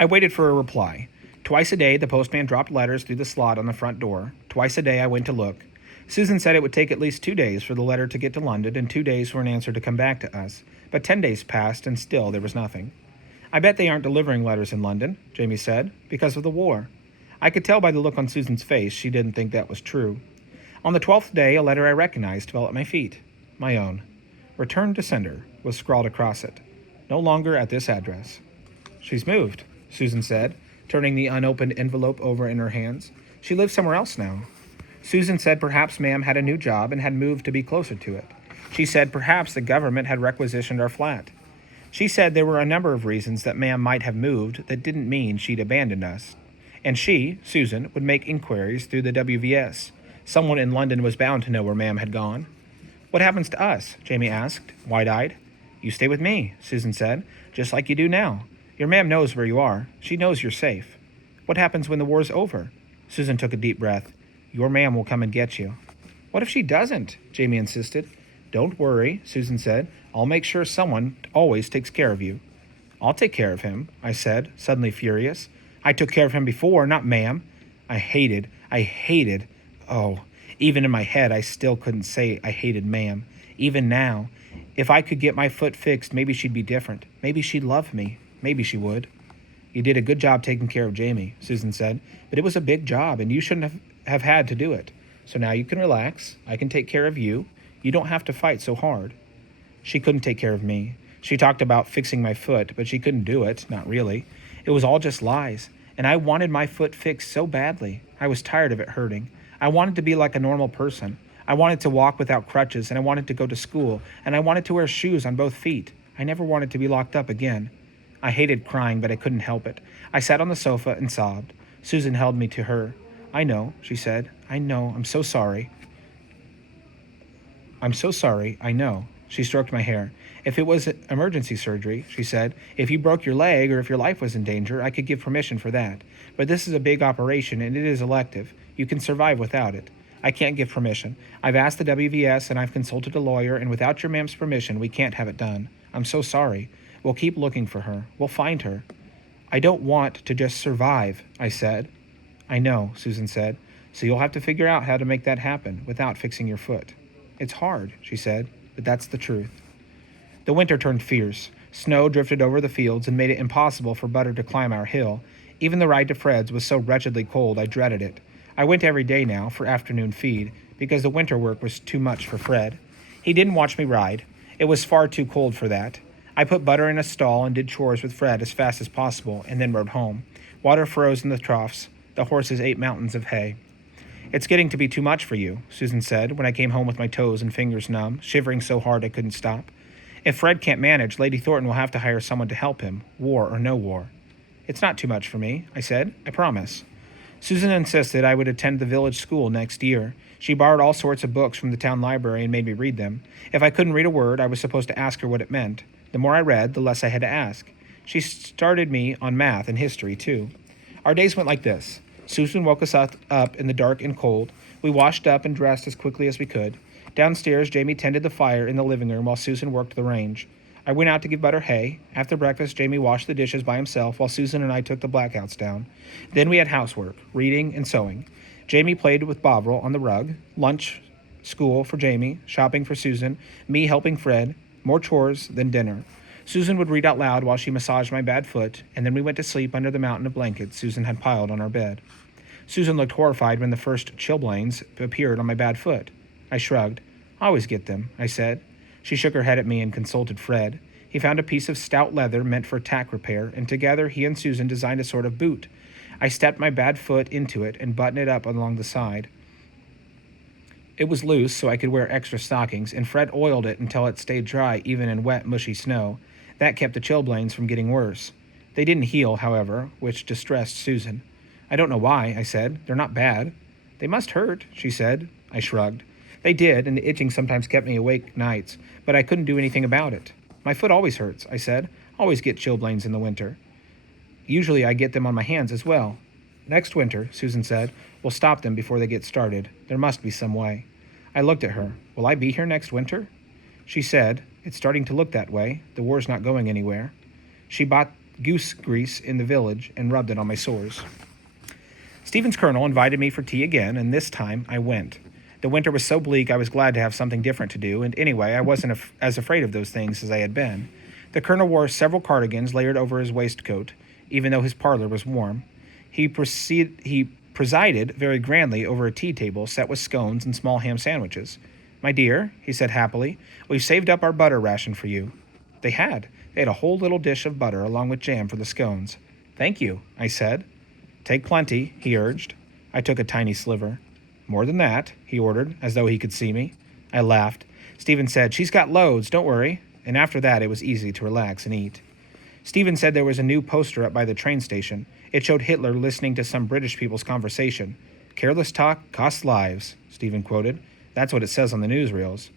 I waited for a reply. Twice a day, the postman dropped letters through the slot on the front door. Twice a day, I went to look. Susan said it would take at least 2 days for the letter to get to London and 2 days for an answer to come back to us. But 10 days passed, and still there was nothing. I bet they aren't delivering letters in London, Jamie said, because of the war. I could tell by the look on Susan's face she didn't think that was true. On the 12th day, a letter I recognized fell at my feet. My own. Return to sender was scrawled across it. No longer at this address. She's moved, Susan said, turning the unopened envelope over in her hands. She lives somewhere else now. Susan said perhaps Ma'am had a new job and had moved to be closer to it. She said perhaps the government had requisitioned our flat. She said there were a number of reasons that Ma'am might have moved that didn't mean she'd abandoned us. And she, Susan, would make inquiries through the WVS. Someone in London was bound to know where Ma'am had gone. What happens to us? Jamie asked, wide-eyed. You stay with me, Susan said, just like you do now. Your ma'am knows where you are. She knows you're safe. What happens when the war's over? Susan took a deep breath. Your ma'am will come and get you. What if she doesn't? Jamie insisted. Don't worry, Susan said. I'll make sure someone always takes care of you. I'll take care of him, I said, suddenly furious. I took care of him before, not Ma'am. I hated, even in my head I still couldn't say I hated Ma'am. Even now, if I could get my foot fixed, maybe she'd be different. Maybe she'd love me. Maybe she would. You did a good job taking care of Jamie, Susan said, but it was a big job and you shouldn't have had to do it. So now you can relax. I can take care of you. You don't have to fight so hard. She couldn't take care of me. She talked about fixing my foot, but she couldn't do it, not really. It was all just lies, and I wanted my foot fixed so badly. I was tired of it hurting. I wanted to be like a normal person. I wanted to walk without crutches, and I wanted to go to school, and I wanted to wear shoes on both feet. I never wanted to be locked up again. I hated crying, but I couldn't help it. I sat on the sofa and sobbed. Susan held me to her. I know, she said. I know. I'm so sorry. I'm so sorry. I know. She stroked my hair. If it was emergency surgery, she said, if you broke your leg or if your life was in danger, I could give permission for that. But this is a big operation and it is elective. You can survive without it. I can't give permission. I've asked the WVS and I've consulted a lawyer, and without your ma'am's permission, we can't have it done. I'm so sorry. We'll keep looking for her. We'll find her. I don't want to just survive, I said. I know, Susan said. So you'll have to figure out how to make that happen without fixing your foot. It's hard, she said, but that's the truth. The winter turned fierce. Snow drifted over the fields and made it impossible for Butter to climb our hill. Even the ride to Fred's was so wretchedly cold I dreaded it. I went every day now for afternoon feed because the winter work was too much for Fred. He didn't watch me ride. It was far too cold for that. I put Butter in a stall and did chores with Fred as fast as possible and then rode home. Water froze in the troughs. The horses ate mountains of hay. It's getting to be too much for you, Susan said when I came home with my toes and fingers numb, shivering so hard I couldn't stop. If Fred can't manage, Lady Thornton will have to hire someone to help him, war or no war. It's not too much for me, I said. I promise. Susan insisted I would attend the village school next year. She borrowed all sorts of books from the town library and made me read them. If I couldn't read a word, I was supposed to ask her what it meant. The more I read, the less I had to ask. She started me on math and history, too. Our days went like this. Susan woke us up in the dark and cold. We washed up and dressed as quickly as we could. Downstairs, Jamie tended the fire in the living room while Susan worked the range. I went out to give Butter hay. After breakfast, Jamie washed the dishes by himself while Susan and I took the blackouts down. Then we had housework, reading, and sewing. Jamie played with Bovril on the rug. Lunch, school for Jamie, shopping for Susan, me helping Fred, more chores, then dinner. Susan would read out loud while she massaged my bad foot, and then we went to sleep under the mountain of blankets Susan had piled on our bed. Susan looked horrified when the first chilblains appeared on my bad foot. I shrugged. I always get them, I said. She shook her head at me and consulted Fred. He found a piece of stout leather meant for tack repair, and together he and Susan designed a sort of boot. I stepped my bad foot into it and buttoned it up along the side. It was loose, so I could wear extra stockings, and Fred oiled it until it stayed dry even in wet, mushy snow. That kept the chilblains from getting worse. They didn't heal, however, which distressed Susan. I don't know why, I said. They're not bad. They must hurt, she said. I shrugged. They did, and the itching sometimes kept me awake nights, but I couldn't do anything about it. My foot always hurts, I said. Always get chilblains in the winter. Usually I get them on my hands as well. Next winter, Susan said, we'll stop them before they get started. There must be some way. I looked at her. Will I be here next winter? She said, it's starting to look that way. The war's not going anywhere. She bought goose grease in the village and rubbed it on my sores. Stephen's colonel invited me for tea again, and this time I went. The winter was so bleak I was glad to have something different to do, and anyway, I wasn't as afraid of those things as I had been. The colonel wore several cardigans layered over his waistcoat, even though his parlor was warm. He presided very grandly over a tea table set with scones and small ham sandwiches. "My dear," he said happily, "we've saved up our butter ration for you." They had. They had a whole little dish of butter along with jam for the scones. "Thank you," I said. "Take plenty," he urged. I took a tiny sliver. "More than that," he ordered, as though he could see me. I laughed. Stephen said, "She's got loads, don't worry." And after that, it was easy to relax and eat. Stephen said there was a new poster up by the train station. It showed Hitler listening to some British people's conversation. "Careless talk costs lives," Stephen quoted. That's what it says on the newsreels.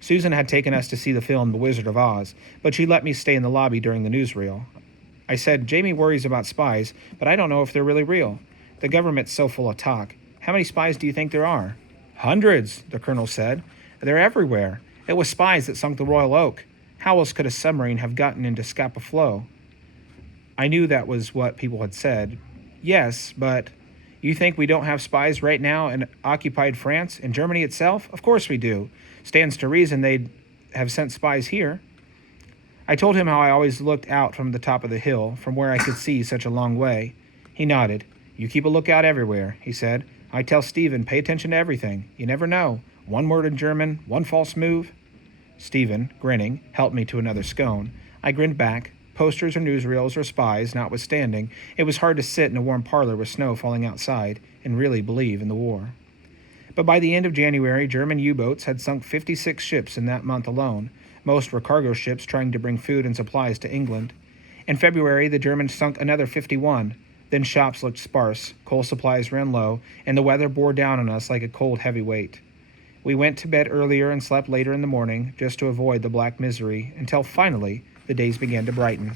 Susan had taken us to see the film The Wizard of Oz, but she let me stay in the lobby during the newsreel. I said, "Jamie worries about spies, but I don't know if they're really real. The government's so full of talk. How many spies do you think there are?" "Hundreds," the colonel said. "They're everywhere. It was spies that sunk the Royal Oak. How else could a submarine have gotten into Scapa Flow?" I knew that was what people had said. "Yes, but you think we don't have spies right now in occupied France, in Germany itself? Of course we do. Stands to reason they'd have sent spies here." I told him how I always looked out from the top of the hill, from where I could see such a long way. He nodded. "You keep a lookout everywhere," he said. "I tell Stephen, pay attention to everything. You never know. One word in German, one false move." Stephen, grinning, helped me to another scone. I grinned back. Posters or newsreels or spies notwithstanding, it was hard to sit in a warm parlor with snow falling outside and really believe in the war. But by the end of January, German U-boats had sunk 56 ships in that month alone. Most were cargo ships trying to bring food and supplies to England. In February, the Germans sunk another 51. Then shops looked sparse, coal supplies ran low, and the weather bore down on us like a cold, heavy weight. We went to bed earlier and slept later in the morning, just to avoid the black misery, until finally the days began to brighten.